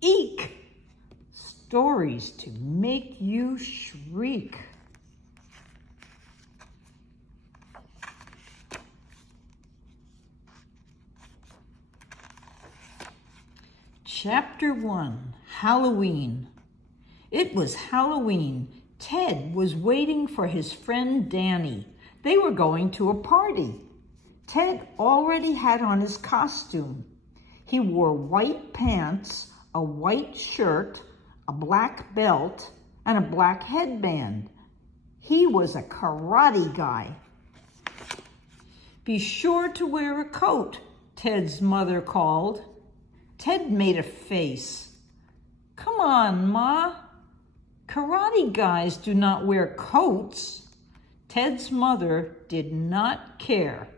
EEK! Stories to make you shriek. Chapter 1, Halloween. It was Halloween. Ted was waiting for his friend Danny. They were going to a party. Ted already had on his costume. He wore white pants, a white shirt, a black belt, and a black headband. He was a karate guy. "Be sure to wear a coat," Ted's mother called. Ted made a face. "Come on, Ma. Karate guys do not wear coats." Ted's mother did not care.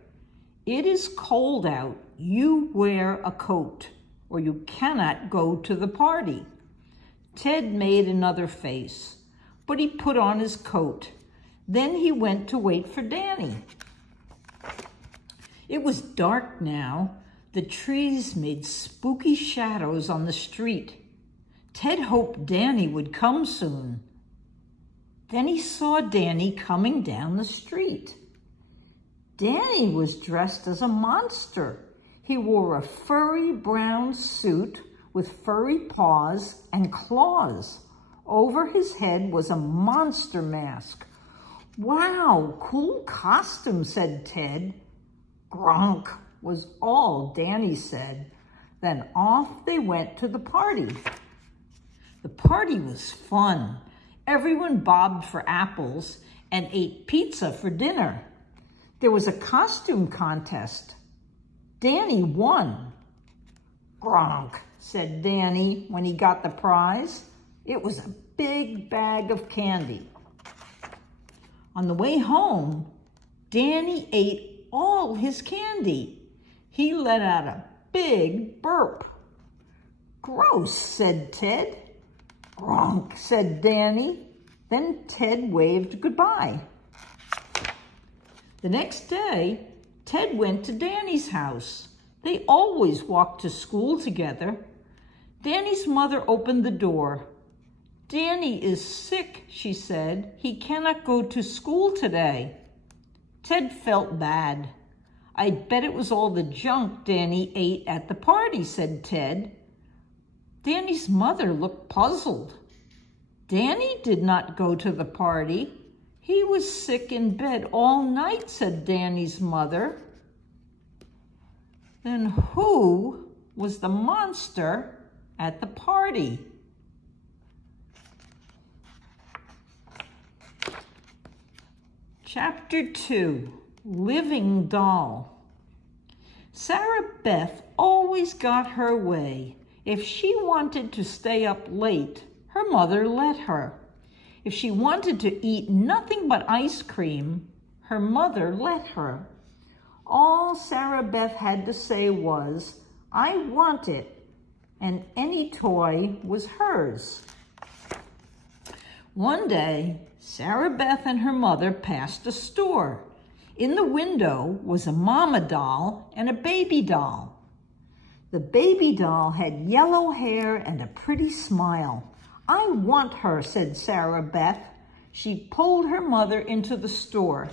"It is cold out. You wear a coat, or you cannot go to the party." Ted made another face, but he put on his coat. Then he went to wait for Danny. It was dark now. The trees made spooky shadows on the street. Ted hoped Danny would come soon. Then he saw Danny coming down the street. Danny was dressed as a monster. He wore a furry brown suit with furry paws and claws. Over his head was a monster mask. "Wow, cool costume," said Ted. "Gronk," was all Danny said. Then off they went to the party. The party was fun. Everyone bobbed for apples and ate pizza for dinner. There was a costume contest. Danny won. "Gronk," said Danny when he got the prize. It was a big bag of candy. On the way home, Danny ate all his candy. He let out a big burp. "Gross," said Ted. "Gronk," said Danny. Then Ted waved goodbye. The next day, Ted went to Danny's house. They always walked to school together. Danny's mother opened the door. "Danny is sick," she said. "He cannot go to school today." Ted felt bad. "I bet it was all the junk Danny ate at the party," said Ted. Danny's mother looked puzzled. "Danny did not go to the party. He was sick in bed all night," said Danny's mother. Then who was the monster at the party? Chapter 2, Living Doll. Sarah Beth always got her way. If she wanted to stay up late, her mother let her. If she wanted to eat nothing but ice cream, her mother let her. All Sarah Beth had to say was, "I want it," and any toy was hers. One day, Sarah Beth and her mother passed a store. In the window was a mama doll and a baby doll. The baby doll had yellow hair and a pretty smile. "I want her," said Sarah Beth. She pulled her mother into the store.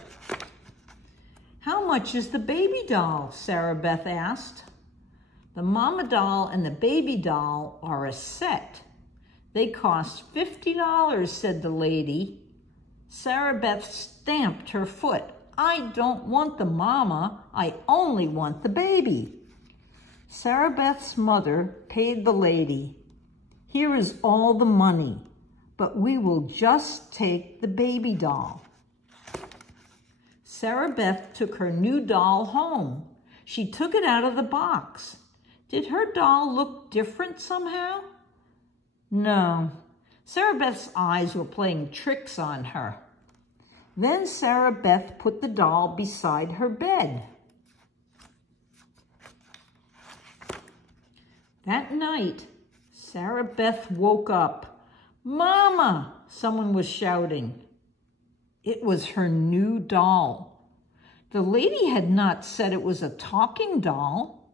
"How much is the baby doll?" Sarah Beth asked. "The mama doll and the baby doll are a set. They cost $50, said the lady. Sarah Beth stamped her foot. "I don't want the mama. I only want the baby." Sarah Beth's mother paid the lady. "Here is all the money, but we will just take the baby doll." Sarah Beth took her new doll home. She took it out of the box. Did her doll look different somehow? No. Sarah Beth's eyes were playing tricks on her. Then Sarah Beth put the doll beside her bed. That night, Sarah Beth woke up. "Mama!" someone was shouting. It was her new doll. The lady had not said it was a talking doll.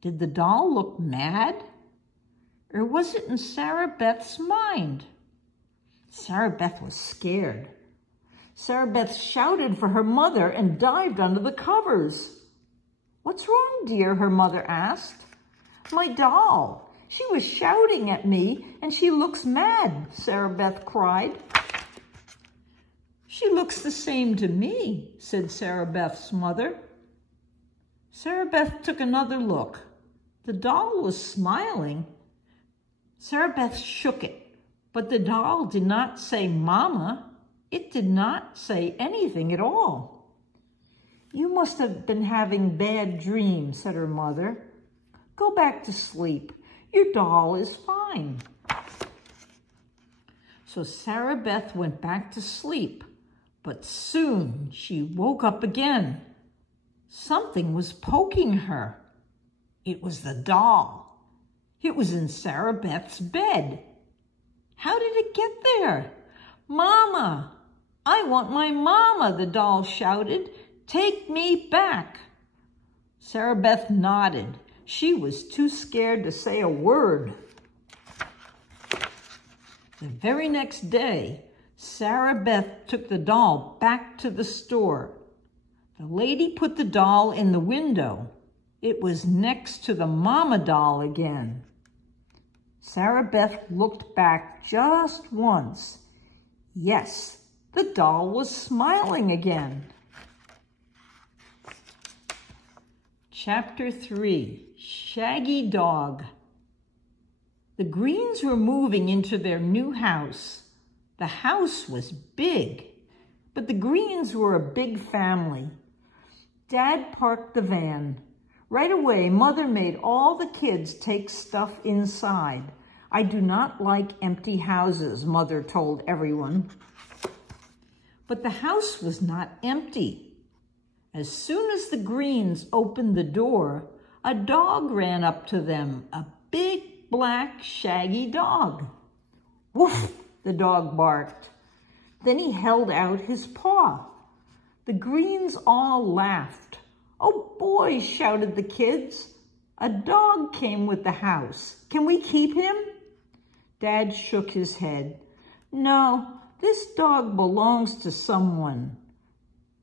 Did the doll look mad? Or was it in Sarah Beth's mind? Sarah Beth was scared. Sarah Beth shouted for her mother and dived under the covers. "What's wrong, dear?" her mother asked. "My doll. She was shouting at me and she looks mad," Sarah Beth cried. "She looks the same to me," said Sarah Beth's mother. Sarah Beth took another look. The doll was smiling. Sarah Beth shook it, but the doll did not say "Mama." It did not say anything at all. "You must have been having bad dreams," said her mother. "Go back to sleep. Your doll is fine." So Sarah Beth went back to sleep, but soon she woke up again. Something was poking her. It was the doll. It was in Sarah Beth's bed. How did it get there? "Mama, I want my mama," the doll shouted. "Take me back." Sarah Beth nodded. She was too scared to say a word. The very next day, Sarah Beth took the doll back to the store. The lady put the doll in the window. It was next to the mama doll again. Sarah Beth looked back just once. Yes, the doll was smiling again. Chapter 3, Shaggy Dog. The Greens were moving into their new house. The house was big, but the Greens were a big family. Dad parked the van. Right away, Mother made all the kids take stuff inside. "I do not like empty houses," Mother told everyone. But the house was not empty. As soon as the Greens opened the door, a dog ran up to them, a big, black, shaggy dog. "Woof!" the dog barked. Then he held out his paw. The Greens all laughed. "Oh, boy," shouted the kids. "A dog came with the house. Can we keep him?" Dad shook his head. "No, this dog belongs to someone.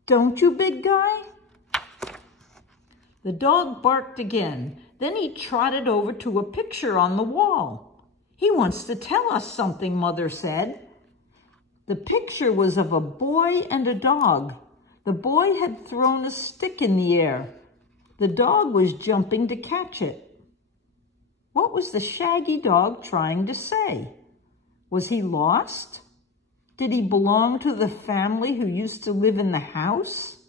Don't you, big guy?" The dog barked again. Then he trotted over to a picture on the wall. "He wants to tell us something," Mother said. The picture was of a boy and a dog. The boy had thrown a stick in the air. The dog was jumping to catch it. What was the shaggy dog trying to say? Was he lost? Did he belong to the family who used to live in the house?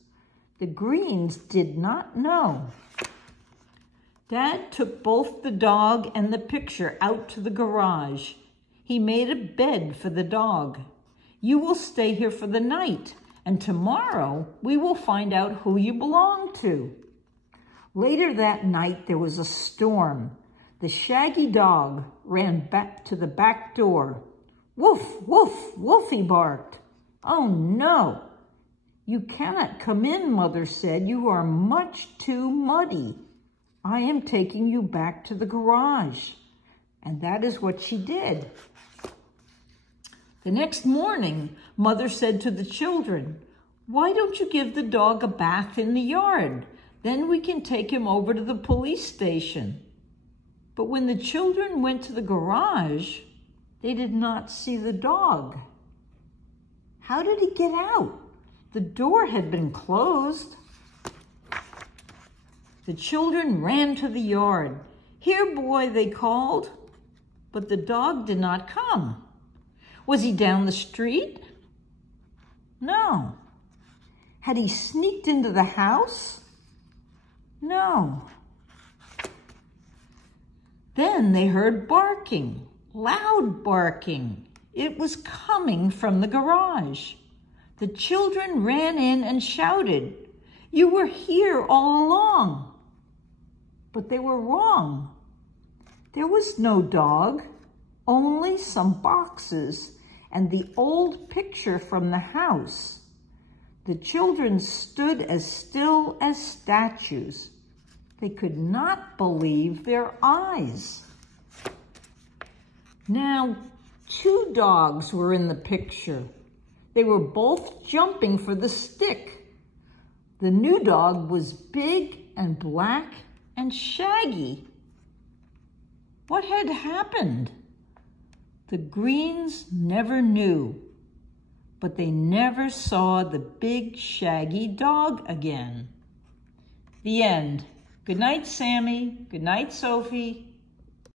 The Greens did not know. Dad took both the dog and the picture out to the garage. He made a bed for the dog. "You will stay here for the night, and tomorrow we will find out who you belong to." Later that night, there was a storm. The shaggy dog ran back to the back door. "Woof, woof, woof," he barked. "Oh, no. You cannot come in," Mother said. "You are much too muddy. I am taking you back to the garage." And that is what she did. The next morning, Mother said to the children, "Why don't you give the dog a bath in the yard? Then we can take him over to the police station." But when the children went to the garage, they did not see the dog. How did he get out? The door had been closed. The children ran to the yard. "Here, boy," they called. But the dog did not come. Was he down the street? No. Had he sneaked into the house? No. Then they heard barking, loud barking. It was coming from the garage. The children ran in and shouted, "You were here all along." But they were wrong. There was no dog, only some boxes and the old picture from the house. The children stood as still as statues. They could not believe their eyes. Now, two dogs were in the picture. They were both jumping for the stick. The new dog was big and black and shaggy. What had happened? The Greens never knew, but they never saw the big shaggy dog again. The end. Good night, Sammy. Good night, Sophie.